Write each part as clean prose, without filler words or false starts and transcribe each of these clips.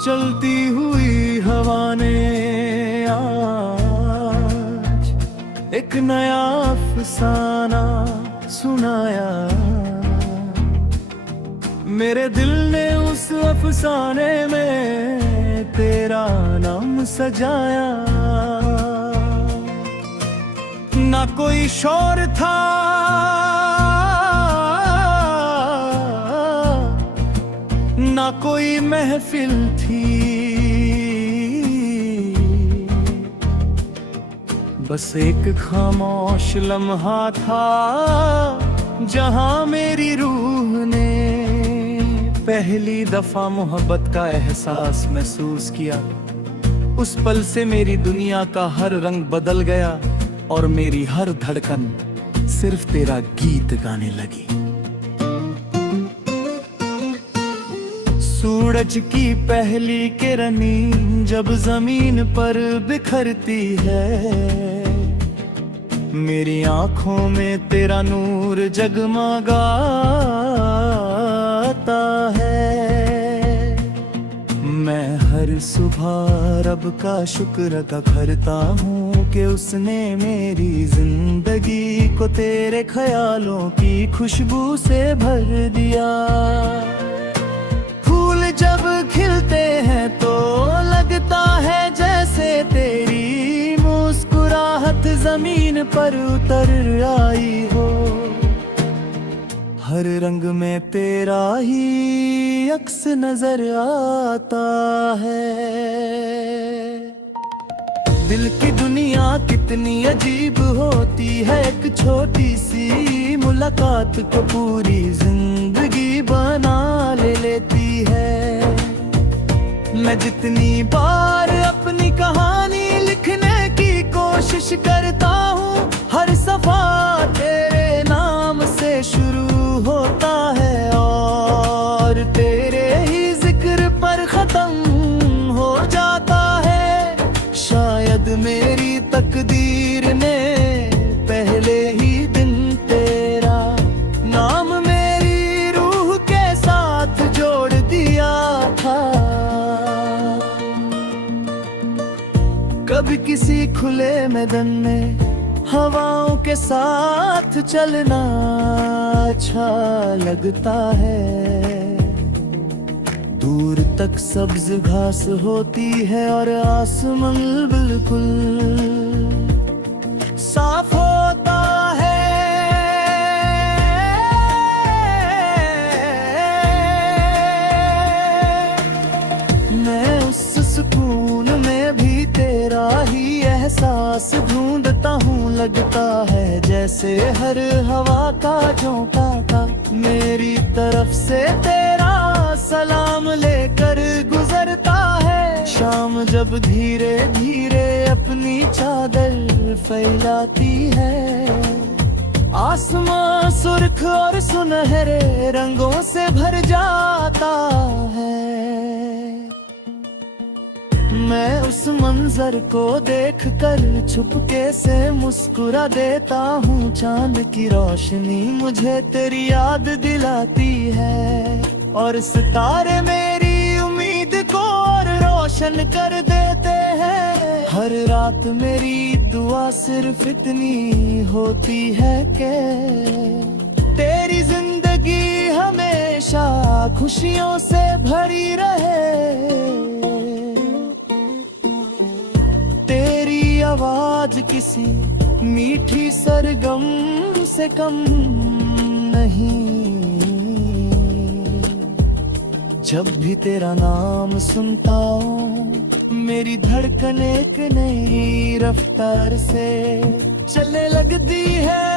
चलती हुई हवा ने आज एक नया अफसाना सुनाया। मेरे दिल ने उस अफसाने में तेरा नाम सजाया। ना कोई शोर था ना कोई महफिल थी, बस एक खामोश लम्हा था जहां मेरी रूह ने पहली दफा मोहब्बत का एहसास महसूस किया। उस पल से मेरी दुनिया का हर रंग बदल गया और मेरी हर धड़कन सिर्फ तेरा गीत गाने लगी। सूरज की पहली किरणें जब जमीन पर बिखरती है, मेरी आंखों में तेरा नूर जगमगाता है। मैं हर सुबह रब का शुक्र अदा करता हूँ कि उसने मेरी जिंदगी को तेरे ख्यालों की खुशबू से भर दिया। जब खिलते हैं तो लगता है जैसे तेरी मुस्कुराहट जमीन पर उतर आई हो। हर रंग में तेरा ही अक्स नजर आता है। दिल की दुनिया कितनी अजीब होती है, एक छोटी सी मुलाकात को पूरी जिंदगी बना लेती है। मैं जितनी बार अपनी कहानी लिखने की कोशिश करता हूँ, हर सफा तेरे नाम से शुरू होता है और तेरे ही जिक्र पर खत्म हो जाता है। शायद मेरी तकदीर ने पहले ही दिन तेरा नाम मेरी रूह के साथ जोड़ दिया था। कभी किसी खुले मैदान में हवाओं के साथ चलना अच्छा लगता है। दूर तक सब्ज घास होती है और आसमान बिल्कुल साफ होता है। मैं उस सुकून में भी तेरा ही एहसास ढूंढता हूँ। लगता है जैसे हर हवा का झोंका था मेरी तरफ से तेरा सलाम लेकर गुजरता है। शाम जब धीरे धीरे अपनी चादर फैलाती है, आसमां सुर्ख और सुनहरे रंगों से भर जाता है। मैं उस मंजर को देखकर चुपके से मुस्कुरा देता हूँ। चांद की रोशनी मुझे तेरी याद दिलाती है और सितारे मेरी उम्मीद को और रोशन कर देते हैं। हर रात मेरी दुआ सिर्फ इतनी होती है कि तेरी जिंदगी हमेशा खुशियों से भरी रहे। तेरी आवाज किसी मीठी सरगम से कम नहीं। जब भी तेरा नाम सुनता हूँ मेरी धड़कन एक नई रफ्तार से चलने लगती है।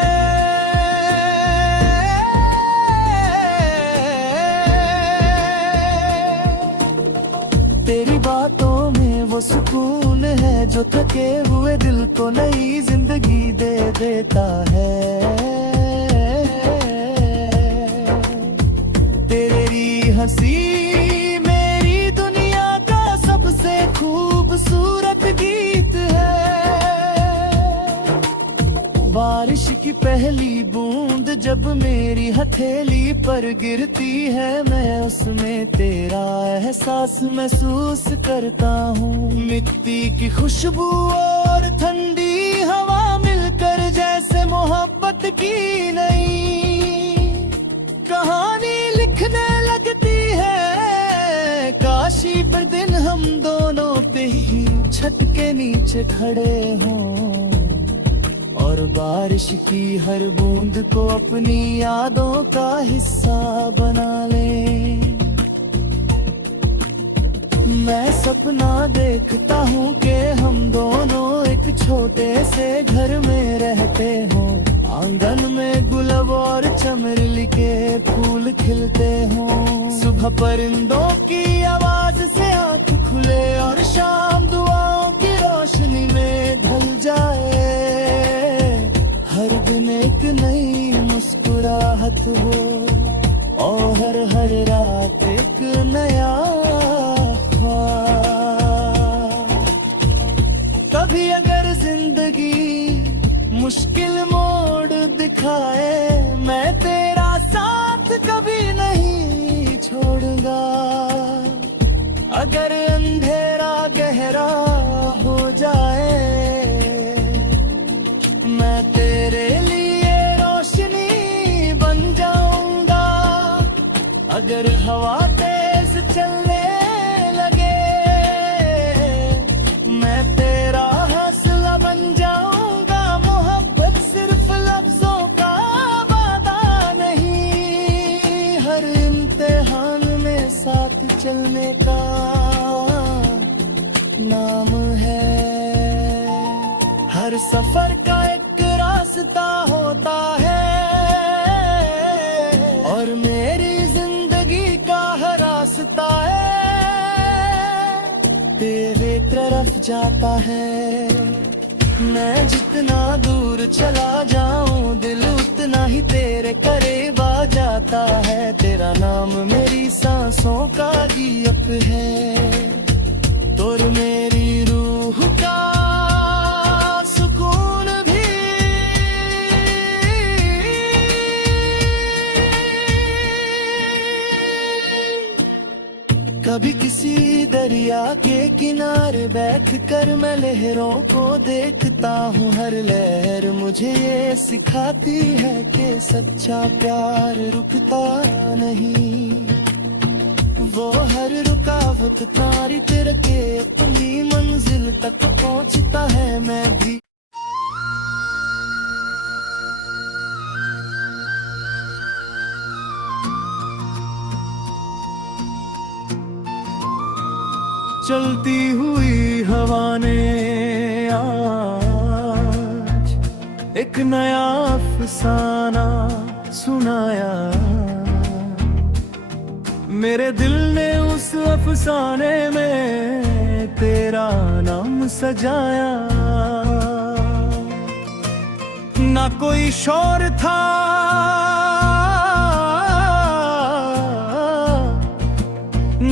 तेरी बातों में वो सुकून है जो थके हुए दिल को नई जिंदगी दे देता है। तेरी हंसी मेरी दुनिया का सबसे खूबसूरत गीत है। बारिश बारिश की पहली बूंद जब मेरी हथेली पर गिरती है, मैं उसमें तेरा एहसास महसूस करता हूँ। मिट्टी की खुशबू और ठंडी हवा मिलकर जैसे मोहब्बत की नई कहानी लिखने लगती है। काशी पर दिन हम दोनों पे ही छत के नीचे खड़े हों और बारिश की हर बूंद को अपनी यादों का हिस्सा बना ले। मैं सपना देखता हूँ कि हम दोनों एक छोटे से घर में रहते हों, आंगन में गुलाब और चमेली के फूल खिलते हों। सुबह परिंदों की आवाज से आंख खुले और शाम दुआओं की रोशनी में ढल जाए। हर दिन एक नई मुस्कुराहट हो और हर रात एक नया ख्वाब। कभी अगर जिंदगी मुश्किल मोड़ दिखाए, मैं तेरा साथ कभी नहीं छोड़ूंगा। अगर अंधेरा गहरा हो जाए, मैं तेरे लिए रोशनी बन जाऊंगा। अगर हवा तेज चलने लगे, मैं तेरा हौसला बन जाऊंगा। मोहब्बत सिर्फ लफ्जों का वादा नहीं, हर इम्तिहान में साथ चलने का नाम है। हर सफर का एक रास्ता होता है और मेरी जिंदगी का हर रास्ता है तेरे तरफ जाता है। मैं जितना दूर चला जाऊं, दिल उतना ही तेरे करीब आ जाता है। तेरा नाम मेरी सांसों का गीत है, तोर मेरी रूह का सुकून भी। कभी किसी दरिया के किनारे बैठकर मैं लहरों को देखता हूँ। हर लहर मुझे ये सिखाती है कि सच्चा प्यार रुकता नहीं। वो हर रुकावट तारी तेरे के अपनी मंजिल तक पहुँचता है। मैं भी चलती हुई हवा ने आज एक नया अफसाना सुनाया। मेरे दिल ने उस अफसाने में तेरा नाम सजाया। ना कोई शोर था,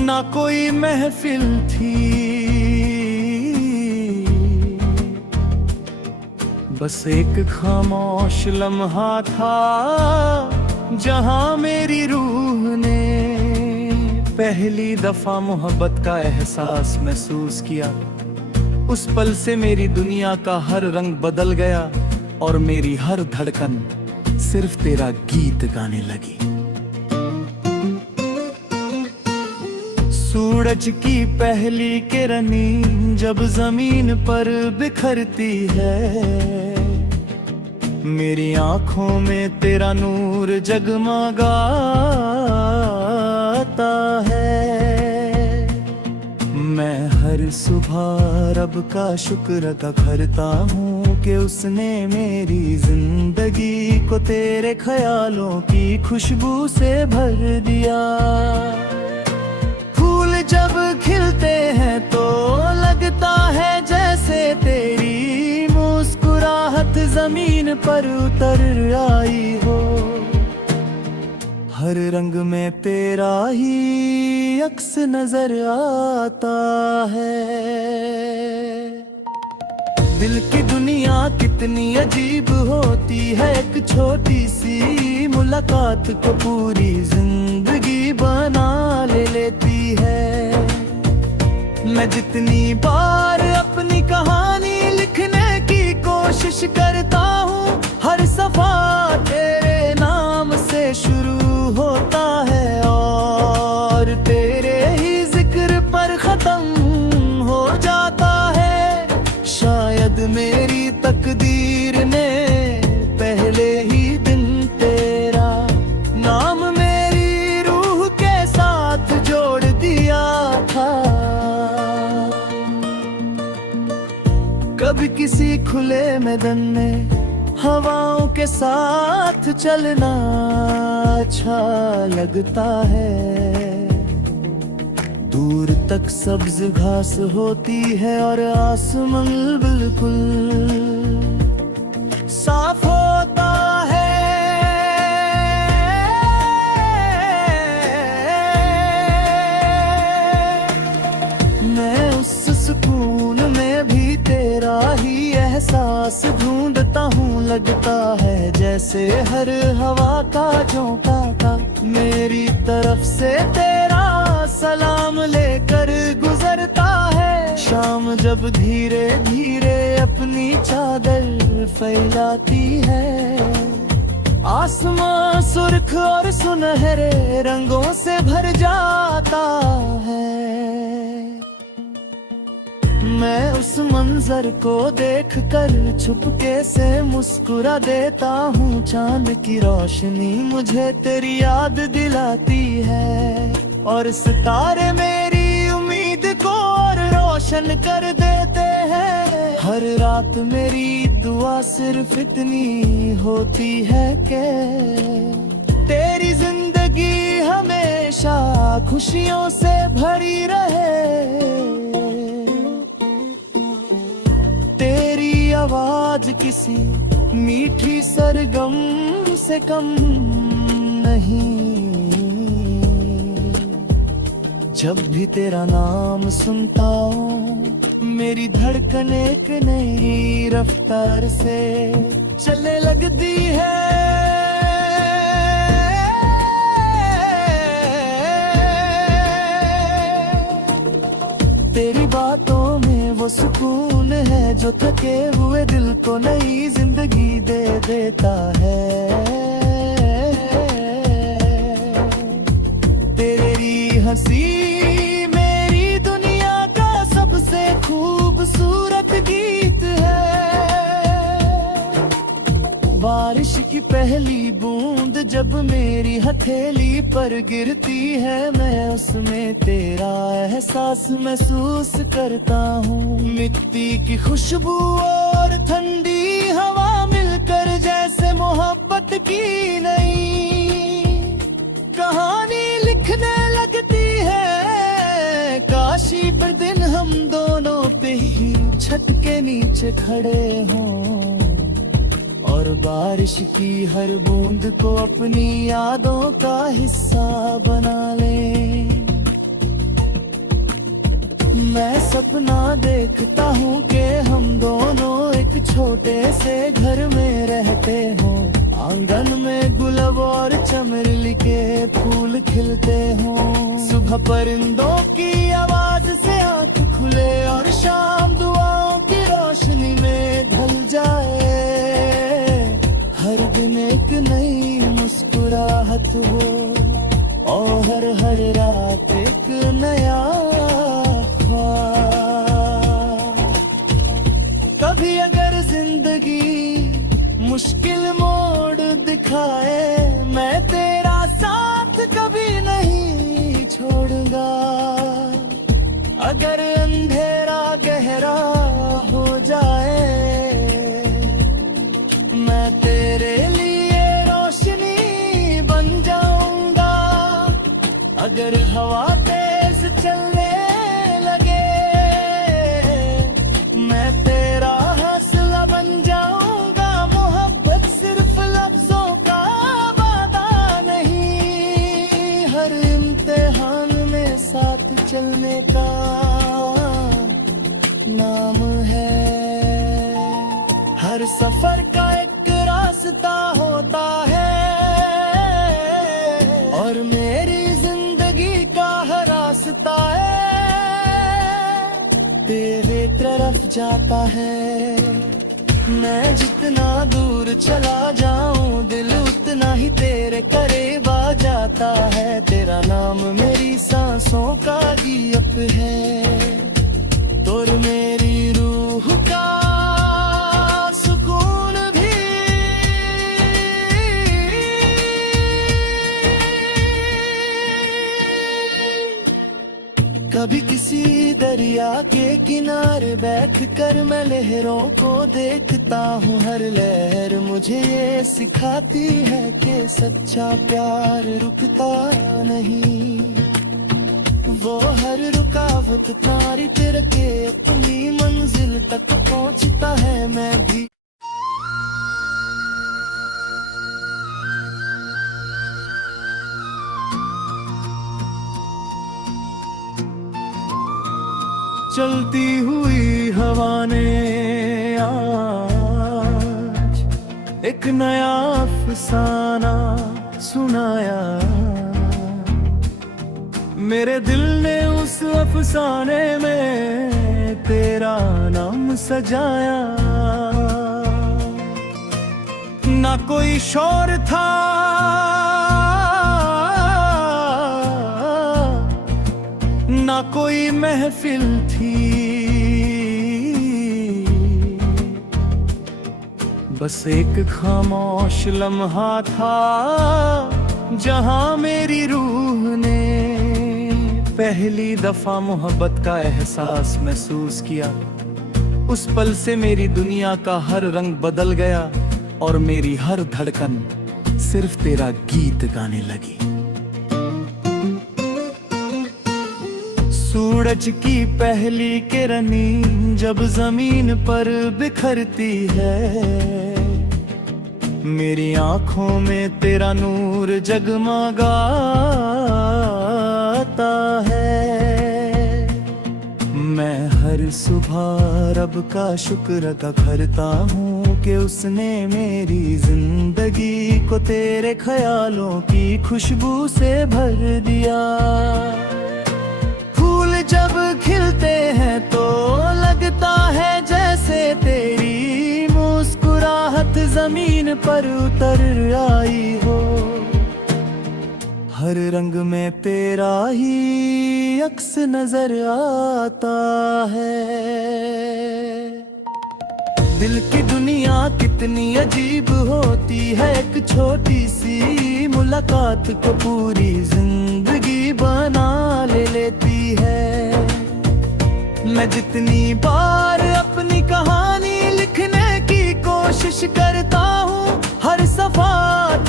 ना कोई महफिल थी, बस एक खामोश लम्हा था जहां मेरी रूह ने पहली दफा मोहब्बत का एहसास महसूस किया। उस पल से मेरी दुनिया का हर रंग बदल गया और मेरी हर धड़कन सिर्फ तेरा गीत गाने लगी। सूरज की पहली किरनी जब जमीन पर बिखरती है, मेरी आंखों में तेरा नूर जगमगाता है। मैं हर सुबह रब का शुक्र अदा करता हूँ कि उसने मेरी जिंदगी को तेरे ख्यालों की खुशबू से भर दिया। फूल जब खिलते हैं तो लगता है जैसे तेरी मुस्कुराहट जमीन पर उतर आई हो। हर रंग में तेरा ही अक्स नजर आता है। दिल की दुनिया दुनिया कितनी अजीब होती है, एक छोटी सी मुलाकात को पूरी जिंदगी बना लेती है। मैं जितनी बार अपनी कहानी लिखने की कोशिश करता हूँ, हर सफा तेरे नाम से शुरू होता है और तेरे ही जिक्र पर खत्म हो जाता है। शायद मेरी तकदीर ने पहले ही दिन तेरा नाम मेरी रूह के साथ जोड़ दिया था। कभी किसी खुले मैदान में हवाओं के साथ चलना अच्छा लगता है। दूर तक सब्ज घास होती है और आसमान बिल्कुल साफ होता है। मैं उस सुकून में भी तेरा ही एहसास ढूंढता हूँ। लगता है जैसे हर हवा का झोंका था मेरी तरफ से तेरा सलाम लेकर गुजरता है। शाम जब धीरे धीरे अपनी चादर फैलाती है, आसमां सुर्ख और सुनहरे रंगों से भर जाता है। मैं उस मंजर को देखकर छुपके से मुस्कुरा देता हूँ। चांद की रोशनी मुझे तेरी याद दिलाती है और सितारे मेरी उम्मीद को और रोशन कर देते हैं। हर रात मेरी दुआ सिर्फ इतनी होती है कि तेरी जिंदगी हमेशा खुशियों से भरी रहे। तेरी आवाज किसी मीठी सरगम से कम नहीं। जब भी तेरा नाम सुनता हूँ मेरी धड़कन एक नई रफ्तार से चलने लगती है। तेरी बातों में वो सुकून है जो थके हुए दिल को नई जिंदगी दे देता है। तेरी हंसी मेरी दुनिया का सबसे खूबसूरत गीत है। बारिश की पहली बूंद जब मेरी हथेली पर गिरती है, मैं उसमें तेरा एहसास महसूस करता हूँ। मिट्टी की खुशबू और ठंडी हवा मिलकर जैसे मोहब्बत की नई कहानी लिखने लगती है। काशी पर दिन हम दोनों पे ही छत के नीचे खड़े हों और बारिश की हर बूंद को अपनी यादों का हिस्सा बना ले। मैं सपना देखता हूँ कि हम दोनों एक छोटे से घर में रहते हों। आंगन में गुलाब और चमेली के फूल खिलते हों। सुबह परिंदों की आवाज से आँख खुले और शाम दुआओं की रोशनी में ढल जाए। हर दिन एक नई मुस्कुराहट हो और हर रात एक नया ख्वाब। कभी अगर जिंदगी मुश्किल मोड़ दिखाए, मैं तेरा साथ कभी नहीं छोड़ूंगा। अगर अंधेरा गहरा हो जाए, मैं तेरे लिए रोशनी बन जाऊंगा। अगर हवा तेज चलने लगे, मैं तेरा हौसला बन जाऊंगा। मोहब्बत सिर्फ लफ्जों का वादा नहीं, हर इम्तिहान में साथ चलने का नाम है। हर सफर का एक रास्ता होता है और मेरी जिंदगी का हर रास्ता है तेरे तरफ जाता है। मैं जितना दूर चला जाऊं दिल उतना ही तेरे करीब आ जाता है। तेरा नाम मेरी सांसों का गीत है और मेरी रूह का सुकून भी। कभी किसी दरिया के किनारे बैठकर मैं लहरों को देखता हूँ। हर लहर मुझे ये सिखाती है कि सच्चा प्यार रुकता नहीं। वो हर रुकावट तारी तेरे के अपनी मंजिल तक पहुँचता है। मैं भी चलती हुई हवा ने आज एक नया अफसाना सुनाया। मेरे दिल ने उस अफसाने में तेरा नाम सजाया। ना कोई शोर था ना कोई महफिल थी, बस एक खामोश लम्हा था जहां मेरी रूह ने पहली दफा मोहब्बत का एहसास महसूस किया। उस पल से मेरी दुनिया का हर रंग बदल गया और मेरी हर धड़कन सिर्फ तेरा गीत गाने लगी। सूरज की पहली किरणें जब जमीन पर बिखरती है, मेरी आंखों में तेरा नूर जगमगाता है। मैं हर सुबह रब का शुक्र अदा करता हूँ कि उसने मेरी जिंदगी को तेरे ख्यालों की खुशबू से भर दिया। जब खिलते हैं तो लगता है जैसे तेरी मुस्कुराहट जमीन पर उतर आई हो। हर रंग में तेरा ही अक्स नजर आता है। दिल की दुनिया कितनी अजीब होती है, एक छोटी सी मुलाकात को पूरी जिंदगी बना लेती है। मैं जितनी बार अपनी कहानी लिखने की कोशिश करता हूँ, हर सफा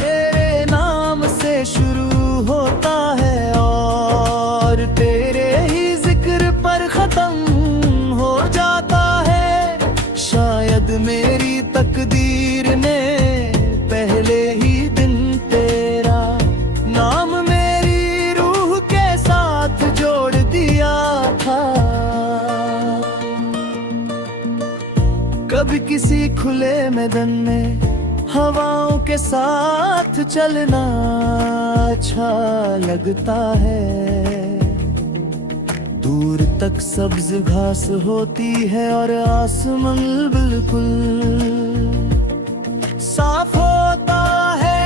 तेरे नाम से शुरू होता है और तेरे ही जिक्र पर खत्म हो जाता है। शायद मेरी तकदीर ने पहले ही दिन तेरा नाम मेरी रूह के साथ जोड़ दिया था। कभी किसी खुले मैदान में हवाओं के साथ चलना अच्छा लगता है। दूर तक सब्ज घास होती है और आसमान बिल्कुल साफ होता है।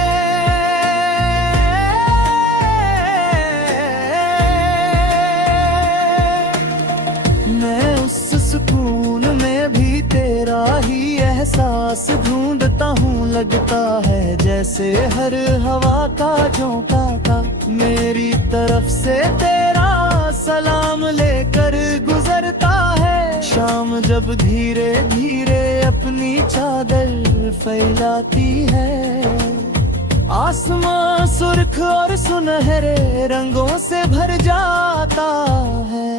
मैं उस सुकून में भी तेरा ही एहसास ढूंढता हूँ। लगता है जैसे हर हवा का झोंका था मेरी तरफ से तेरा सलाम लेकर गुजरता है। शाम जब धीरे धीरे अपनी चादर फैलाती है, आसमां सुर्ख और सुनहरे रंगों से भर जाता है।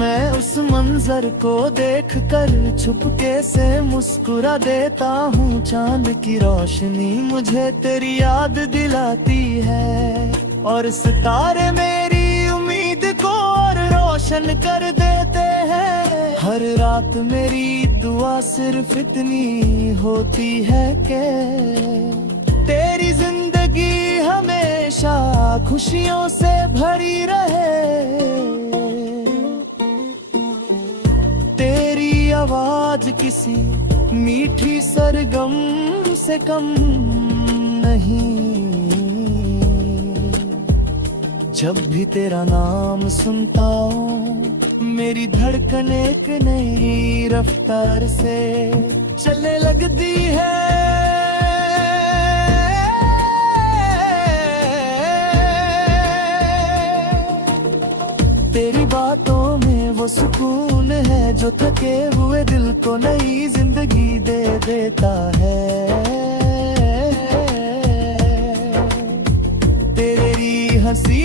मैं उस मंजर को देखकर चुपके से मुस्कुरा देता हूँ। चांद की रोशनी मुझे तेरी याद दिलाती है और सितारे मेरी उम्मीद को और रोशन कर देते हैं। हर रात मेरी दुआ सिर्फ इतनी होती है कि तेरी जिंदगी हमेशा खुशियों से भरी रहे, तेरी आवाज किसी मीठी सरगम से कम नहीं। जब भी तेरा नाम सुनता हूँ मेरी धड़कन एक नई रफ्तार से चलने लगती है। तेरी बातों में वो सुकून है जो थके हुए दिल को नई जिंदगी दे देता है। तेरी हंसी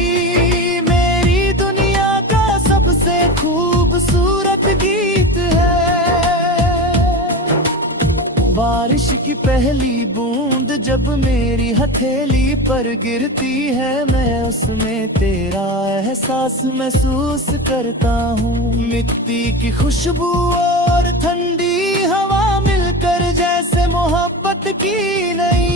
मेरी दुनिया का सबसे खूबसूरत गीत है। बारिश की पहली बूंद जब मेरी हथेली पर गिरती है, मैं उसमें तेरा एहसास महसूस करता हूँ। मिट्टी की खुशबू और ठंडी हवा मिलकर जैसे मोहब्बत की नई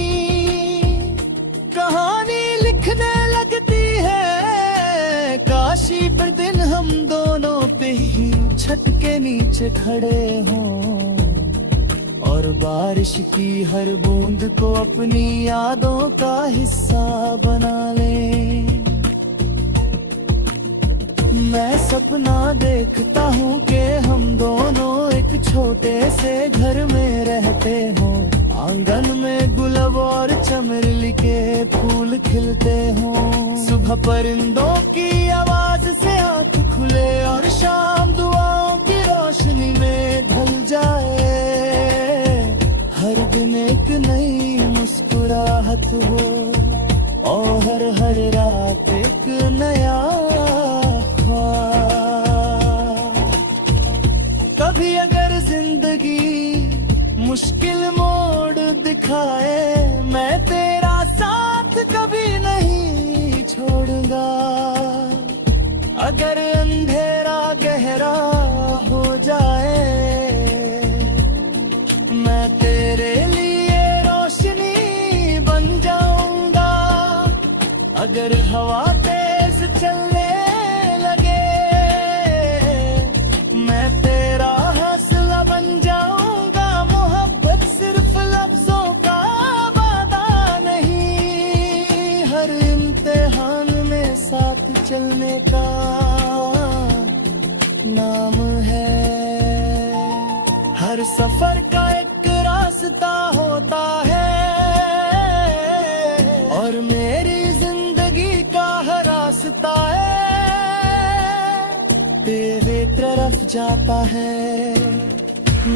कहानी लिखने लगती है। काशी पर दिन हम दोनों पे ही छत के नीचे खड़े हों और बारिश की हर बूंद को अपनी यादों का हिस्सा बना ले। मैं सपना देखता हूँ कि हम दोनों एक छोटे से घर में रहते हों, आंगन में गुलाब और चमेली के फूल खिलते हों। सुबह परिंदों की आवाज से आँख खुले और शाम दुआओं की रोशनी में ढल जाए। हर दिन एक नई मुस्कुराहट हो और हर रात एक नया ख्वाब। कभी अगर जिंदगी मुश्किल मोड़ दिखाए, मैं तेरा साथ कभी नहीं छोड़ूंगा। अगर अंधेरा गहरा हो जाए, मैं तेरे लिए रोशनी बन जाऊंगा। अगर हवा तेज चलने लगे, मैं तेरा हौसला बन जाऊंगा। मोहब्बत सिर्फ लफ्जों का वादा नहीं, हर इम्तिहान में साथ चलने का नाम है। हर सफर का एक रास्ता होता है और मेरी जिंदगी का हर रास्ता है तेरे तरफ जाता है।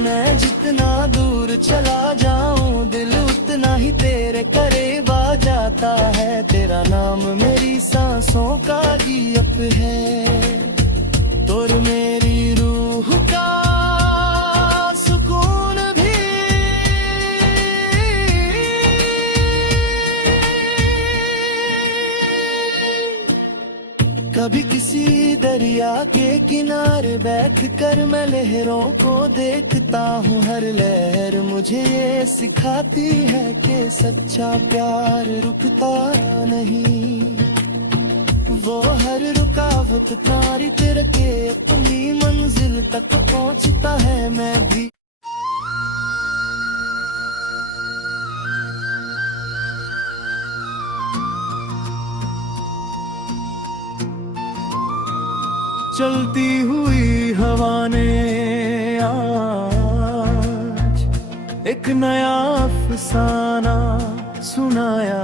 मैं जितना दूर चला जाऊं दिल उतना ही तेरे करीब आ जाता है। तेरा नाम मेरी सांसों का गीत है और मेरी रूह का सुकून भी। कभी किसी दरिया के किनारे बैठकर मैं लहरों को देखता हूँ। हर लहर मुझे ये सिखाती है कि सच्चा प्यार रुकता नहीं। वो हर रुकावट तारी तेरे के अपनी मंजिल तक पहुँचता है। मैं भी चलती हुई हवा ने आज एक नया अफसाना सुनाया।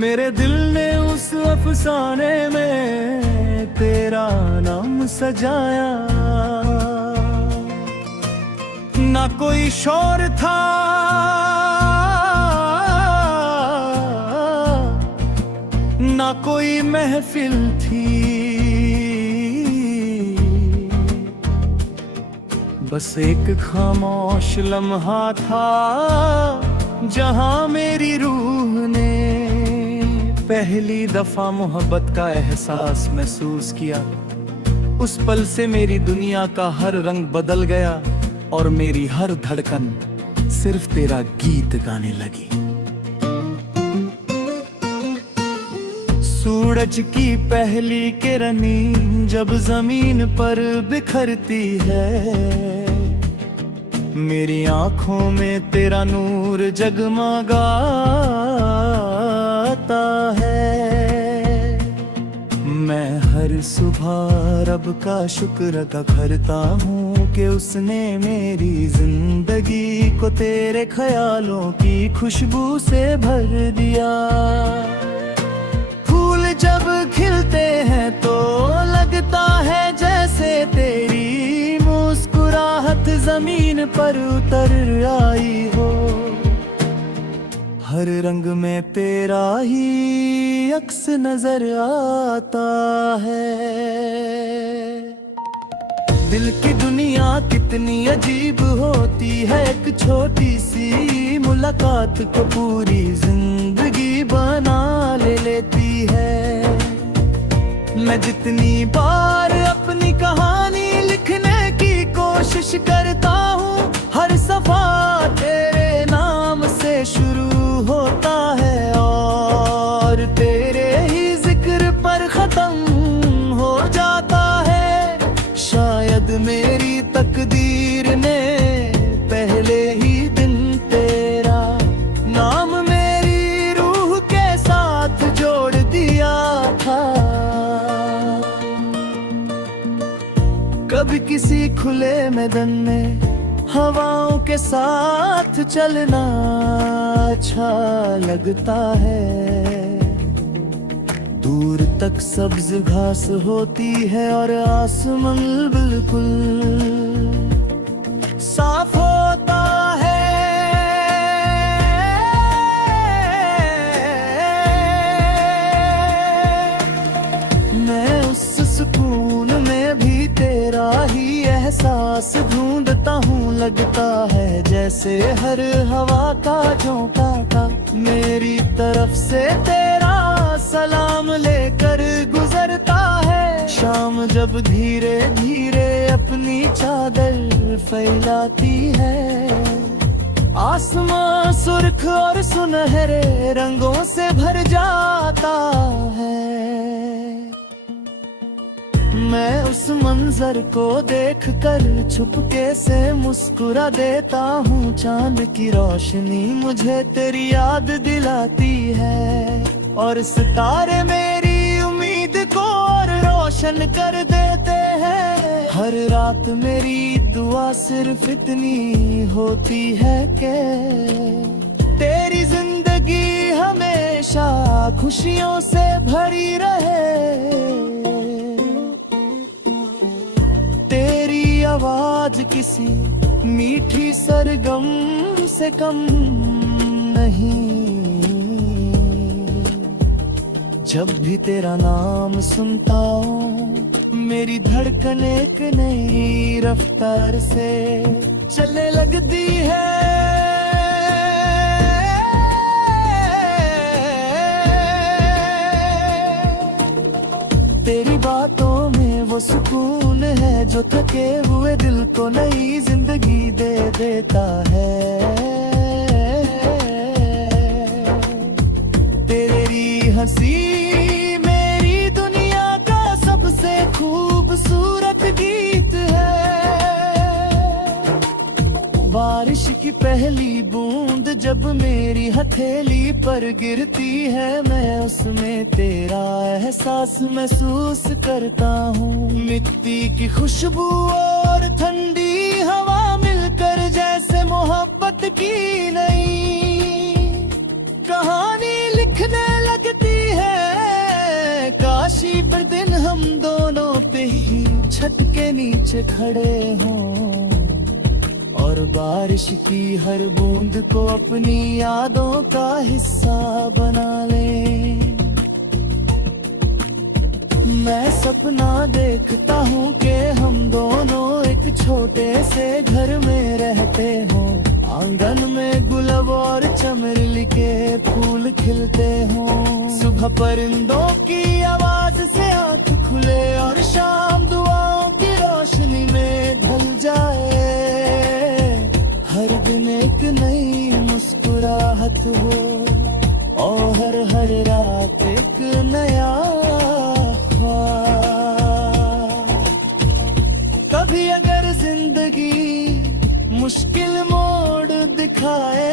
मेरे दिल ने उस अफसाने में तेरा नाम सजाया। ना कोई शोर था ना कोई महफिल थी, बस एक खामोश लम्हा था जहां मेरी रूह ने पहली दफा मोहब्बत का एहसास महसूस किया। उस पल से मेरी दुनिया का हर रंग बदल गया और मेरी हर धड़कन सिर्फ तेरा गीत गाने लगी। सूरज की पहली किरणें जब जमीन पर बिखरती है, मेरी आंखों में तेरा नूर जगमगाता है। मैं हर सुबह रब का शुक्र अदा करता हूँ कि उसने मेरी जिंदगी को तेरे ख्यालों की खुशबू से भर दिया। फूल जब खिलते हैं तो लगता है जैसे तेरी मुस्कुराहट जमीन पर उतर आई हो। हर रंग में तेरा ही अक्स नजर आता है। दिल की दुनिया कितनी अजीब होती है, एक छोटी सी मुलाकात को पूरी जिंदगी बना लेती है। मैं जितनी बार अपनी कहानी लिखने की कोशिश करता हूँ, हर सफा तेरे नाम से शुरू होता है और तेरे ही जिक्र पर खत्म हो जाता है। शायद मेरी तकदीर ने पहले ही दिन तेरा नाम मेरी रूह के साथ जोड़ दिया था। कभी किसी खुले मैदान में हवाओं के साथ चलना अच्छा लगता है। दूर तक सब्ज घास होती है और आसमान बिल्कुल साफ होता है। मैं उस सुकून में भी तेरा ही एहसास ढूंढता हूँ। लगता है जैसे हर हवा का झोंका था मेरी तरफ से तेरा सलाम लेकर गुजरता है। शाम जब धीरे धीरे अपनी चादर फैलाती है, आसमां सुर्ख और सुनहरे रंगों से भर जाता है। मैं उस मंजर को देखकर छुपके से मुस्कुरा देता हूँ। चांद की रोशनी मुझे तेरी याद दिलाती है और सितारे मेरी उम्मीद को और रोशन कर देते हैं। हर रात मेरी दुआ सिर्फ इतनी होती है कि तेरी जिंदगी हमेशा खुशियों से भरी रहे। आवाज किसी मीठी सरगम से कम नहीं। जब भी तेरा नाम सुनता हूँ मेरी धड़कन एक नई रफ्तार से चलने लगती है। तेरी बातों में वो सुकून है जो थके हुए दिल को नई जिंदगी दे देता है। तेरी हंसी मेरी दुनिया का सबसे खूबसूरत गीत है। बारिश की पहली बूंद जब मेरी हथेली पर गिरती है, मैं उसमें तेरा एहसास महसूस करता हूँ। मिट्टी की खुशबू और ठंडी हवा मिलकर जैसे मोहब्बत की नई कहानी लिखने लगती है। काशी पर दिन हम दोनों पे ही छत के नीचे खड़े हों और बारिश की हर बूंद को अपनी यादों का हिस्सा बना ले। मैं सपना देखता हूँ कि हम दोनों एक छोटे से घर में रहते हों। आंगन में गुलाब और चमेली के फूल खिलते हों। सुबह परिंदों की आवाज से आँख खुले और शाम दुआओं की रोशनी में ढल जाए। हर दिन एक नई मुस्कुराहट हो और हर रात एक नया ख्वाब। कभी अगर जिंदगी मुश्किल मोड़ दिखाए,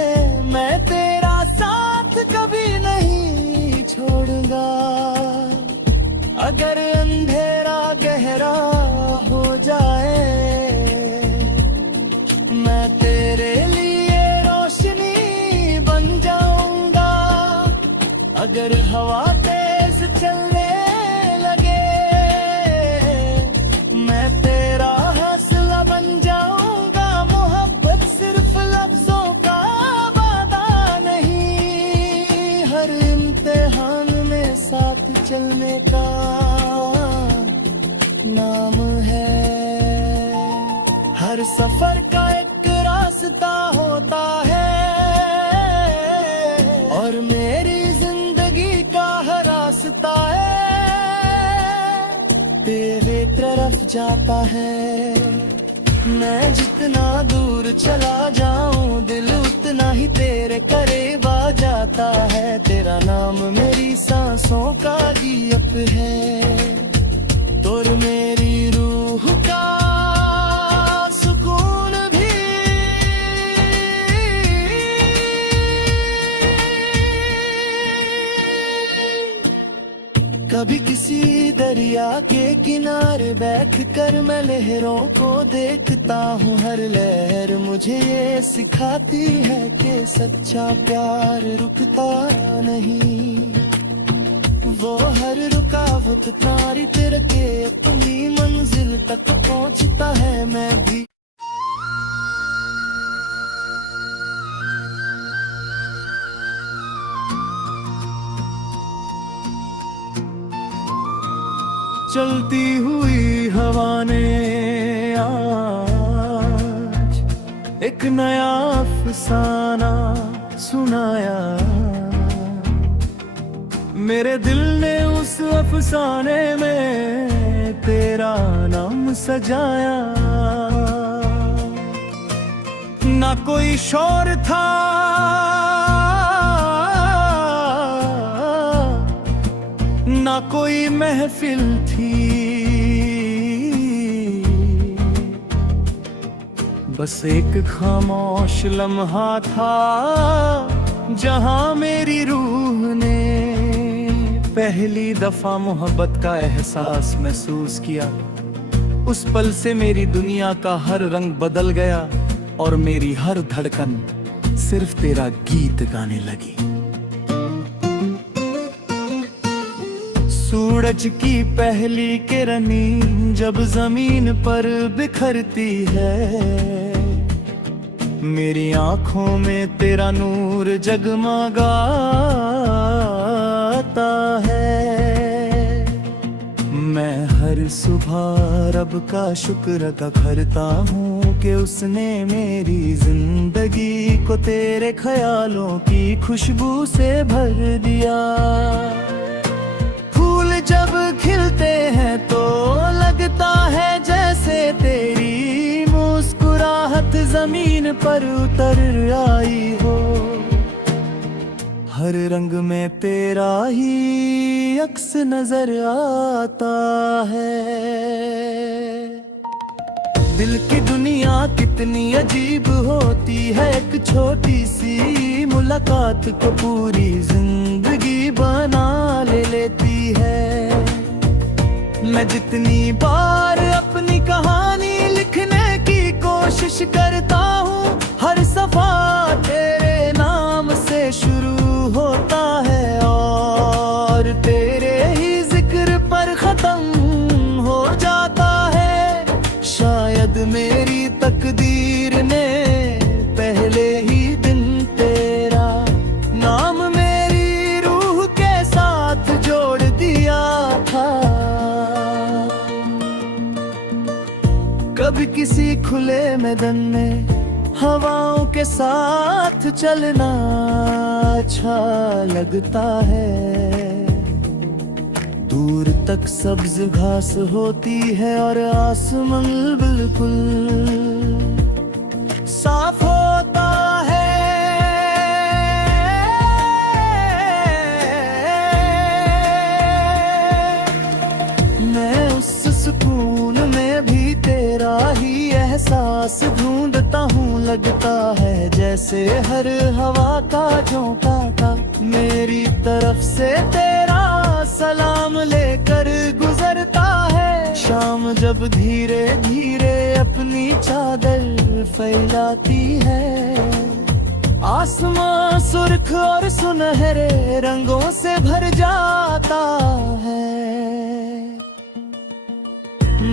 मैं तेरा साथ कभी नहीं छोड़ूंगा। अगर अंधेरा गहरा हो जाए, मैं तेरे लिए रोशनी बन जाऊंगा। अगर हवा तेज चलने लगे, मैं तेरा हौसला बन जाऊंगा। मोहब्बत सिर्फ लफ्जों का वादा नहीं, हर इम्तिहान में साथ चलने का नाम है। हर सफर का एक रास्ता होता है, और मेरी जिंदगी का हर रास्ता है तेरे तरफ जाता है। मैं जितना दूर चला जाऊं, दिल उतना ही तेरे करीब आ जाता है। तेरा नाम मेरी सांसों का गियप है, और मेरी रूह का सुकून भी। कभी किसी दरिया के किनारे बैठ कर मैं लहरों को देखता हूँ। हर लहर मुझे ये सिखाती है कि सच्चा प्यार रुकता नहीं। वो हर रुकावट तारी तेरे के अपनी मंजिल तक पहुँचता है। मैं भी चलती हुई हवा ने आज एक नया अफसाना सुनाया। मेरे दिल ने उस अफसाने में तेरा नाम सजाया। ना कोई शोर था, ना कोई महफिल थी, बस एक खामोश लम्हा था जहां मेरी रूह ने पहली दफा मोहब्बत का एहसास महसूस किया। उस पल से मेरी दुनिया का हर रंग बदल गया और मेरी हर धड़कन सिर्फ तेरा गीत गाने लगी। सूरज की पहली किरणें जब जमीन पर बिखरती है, मेरी आंखों में तेरा नूर जगमगाता है। मैं हर सुबह रब का शुक्र अदा करता हूँ कि उसने मेरी जिंदगी को तेरे ख्यालों की खुशबू से भर दिया। फूल जब खिलते हैं तो लगता है जैसे तेरी मुस्कुराहट जमीन पर उतर आई हो। हर रंग में तेरा ही अक्स नजर आता है। दिल की दुनिया कितनी अजीब होती है, एक छोटी सी मुलाकात को पूरी जिंदगी बना लेती है। मैं जितनी बार अपनी कहानी लिखने की कोशिश करता हूँ, हर सफा तेरे नाम से शुरू होता है और तेरे ही जिक्र पर खत्म हो जाता है। शायद मेरी तकदीर ने पहले ही दिन तेरा नाम मेरी रूह के साथ जोड़ दिया था। कभी किसी खुले मैदान में हवाओं के साथ चलना अच्छा लगता है, दूर तक सब्ज घास होती है और आसमान बिल्कुल साफ होता है। मैं उस सुकून में भी तेरा ही एहसास ढूंढता हूँ। लगता है जैसे हर हवा का झोंका था मेरी तरफ से तेरा सलाम लेकर गुजरता है। शाम जब धीरे धीरे अपनी चादर फैलाती है, आसमां सुर्ख और सुनहरे रंगों से भर जाता है।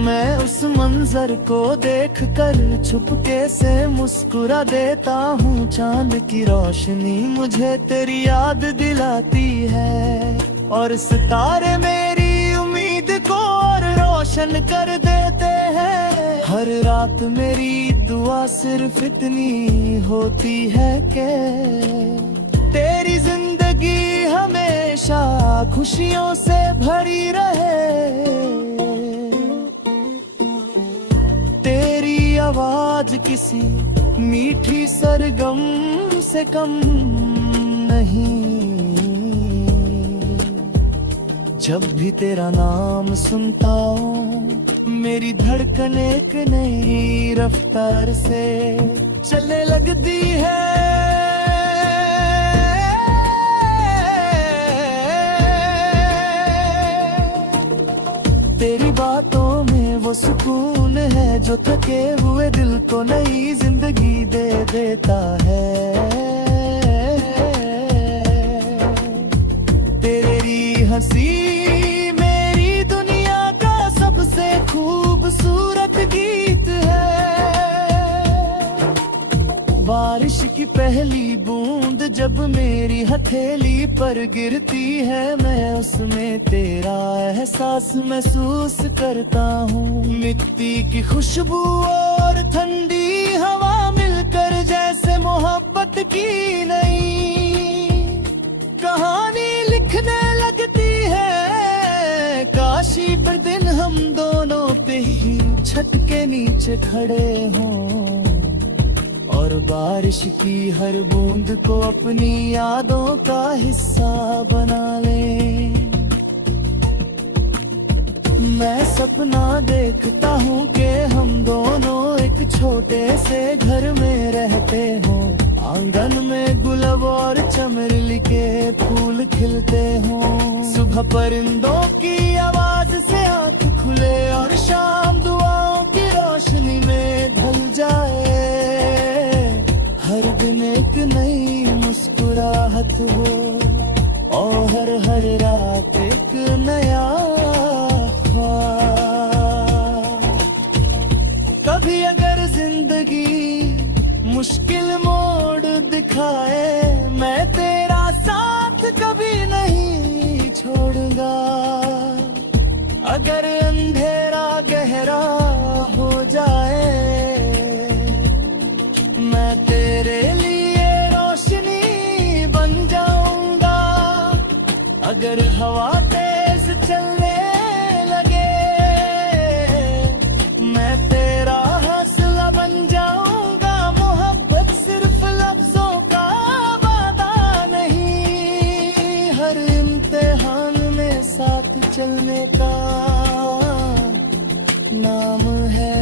मैं उस मंजर को देखकर छुपके से मुस्कुरा देता हूँ। चांद की रोशनी मुझे तेरी याद दिलाती है और सितारे मेरी उम्मीद को और रोशन कर देते हैं। हर रात मेरी दुआ सिर्फ इतनी होती है कि तेरी जिंदगी हमेशा खुशियों से भरी रहे। तेरी आवाज किसी मीठी सरगम से कम नहीं। जब भी तेरा नाम सुनता हूँ मेरी धड़कन एक नई रफ्तार से चलने लगती है। तेरी बातों में वो सुकून है जो थके हुए दिल को नई जिंदगी दे देता है। तेरी हंसी मेरी दुनिया का सबसे खूबसूरत गीत है। बारिश की पहली बूंद जब मेरी हथेली पर गिरती है, मैं उसमें तेरा एहसास महसूस करता हूँ। मिट्टी की खुशबू और ठंडी हवा मिलकर जैसे मोहब्बत की नई कहानी लिखने लगती है। काशी पर दिन हम दोनों पे ही छत के नीचे खड़े हों और बारिश की हर बूंद को अपनी यादों का हिस्सा बना ले। मैं सपना देखता हूँ कि हम दोनों एक छोटे से घर में रहते हों। आंगन में गुलाब और चमेली के फूल खिलते हों। सुबह परिंदों की आवाज से आंख खुले और शाम दुआओं की रोशनी में ढल जाए। हर दिन एक नई मुस्कुराहट हो और हर रात एक नया ख्वाब। कभी अगर जिंदगी मुश्किल मोड़ दिखाए, मैं तेरा साथ कभी नहीं छोड़ूंगा। अगर अंधेरा गहरा हो जाए, मैं तेरे लिए रोशनी बन जाऊंगा। अगर हवा तेज चलने लगे, मैं तेरा हौसला बन जाऊंगा। मोहब्बत सिर्फ लफ्जों का वादा नहीं, हर इम्तिहान में साथ चलने का नाम है।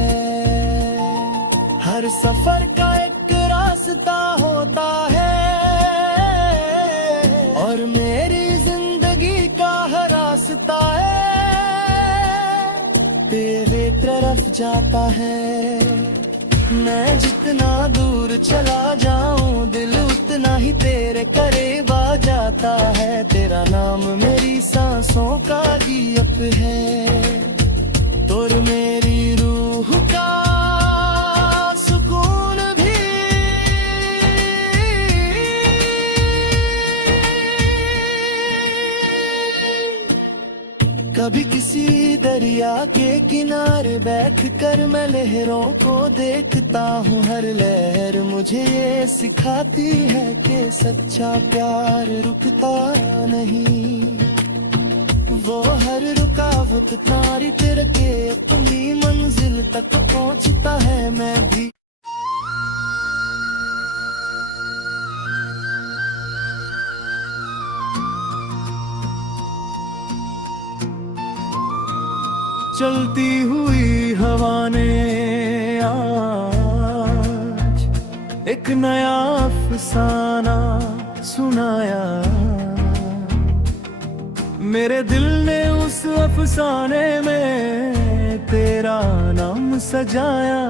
हर सफर का एक रास्ता होता है और मेरी जिंदगी का हर रास्ता है तेरे तरफ जाता है। मैं जितना दूर चला जाऊं, दिल उतना ही तेरे करीब आ जाता है। तेरा नाम मेरी सांसों का गीत है, तोर मेरी रूह का सुकून भी। कभी किसी दरिया के किनारे बैठकर मैं लहरों को देखता हूँ। हर लहर मुझे ये सिखाती है कि सच्चा प्यार रुकता नहीं। वो हर रुकावट तारी तेरे के अपनी मंजिल तक पहुंचता है मैं भी। चलती हुई हवा ने आज एक नया अफसाना सुनाया, मेरे दिल ने उस अफसाने में तेरा नाम सजाया।